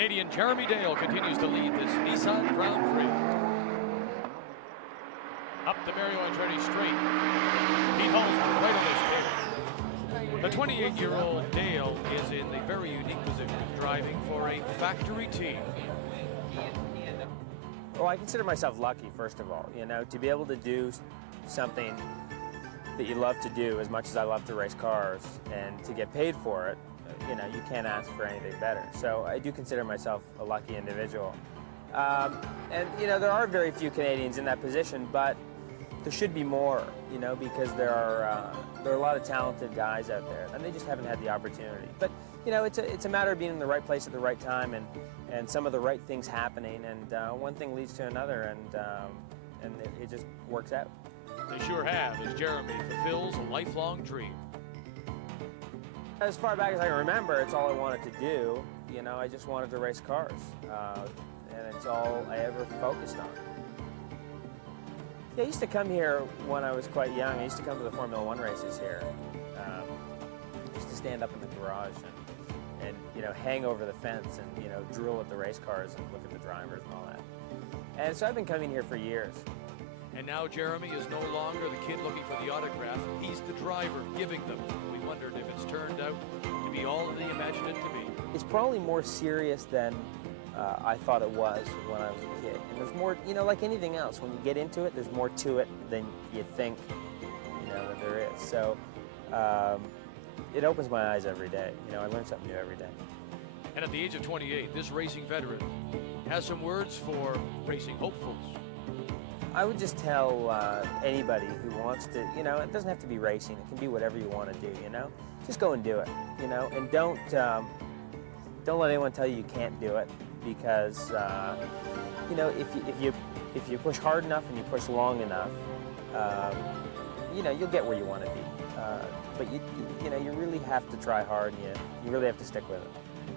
Canadian Jeremy Dale continues to lead this Nissan Grand Prix. Up the Mario Andretti straight. Pete Holzman right on his tail. The 28-year-old Dale is in the very unique position of driving for a factory team. Well, I consider myself lucky, first of all, to be able to do something that you love to do as much as I love to race cars, and to get paid for it. You can't ask for anything better. So I do consider myself a lucky individual. And there are very few Canadians in that position, but there should be more, because there are a lot of talented guys out there, and they just haven't had the opportunity. But it's a matter of being in the right place at the right time, and some of the right things happening, and one thing leads to another, and it just works out. They sure have, as Jeremy fulfills a lifelong dream. As far back as I can remember, it's all I wanted to do. I just wanted to race cars, and it's all I ever focused on. Yeah, I used to come here when I was quite young. I used to come to the Formula One races here. I used to stand up in the garage and hang over the fence and drill at the race cars and look at the drivers and all that. And so I've been coming here for years. And now Jeremy is no longer the kid looking for the autograph. He's the driver giving them. We wondered if it's turned out to be all that he imagined it to be. It's probably more serious than I thought it was when I was a kid. And there's more, like anything else, when you get into it, there's more to it than you think, that there is. So it opens my eyes every day. I learn something new every day. And at the age of 28, this racing veteran has some words for racing hopefuls. I would just tell anybody who wants to, it doesn't have to be racing. It can be whatever you want to do, Just go and do it, and don't let anyone tell you can't do it, because, if you push hard enough and you push long enough, you'll get where you want to be. But you really have to try hard, and you really have to stick with it.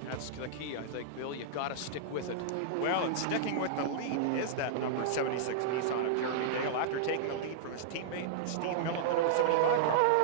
That's the key, I think, Bill. You got to stick with it. Well, and sticking with the lead is that number 76 Nissan of Jeremy Dale after taking the lead from his teammate Steve Millet, the number 75 car.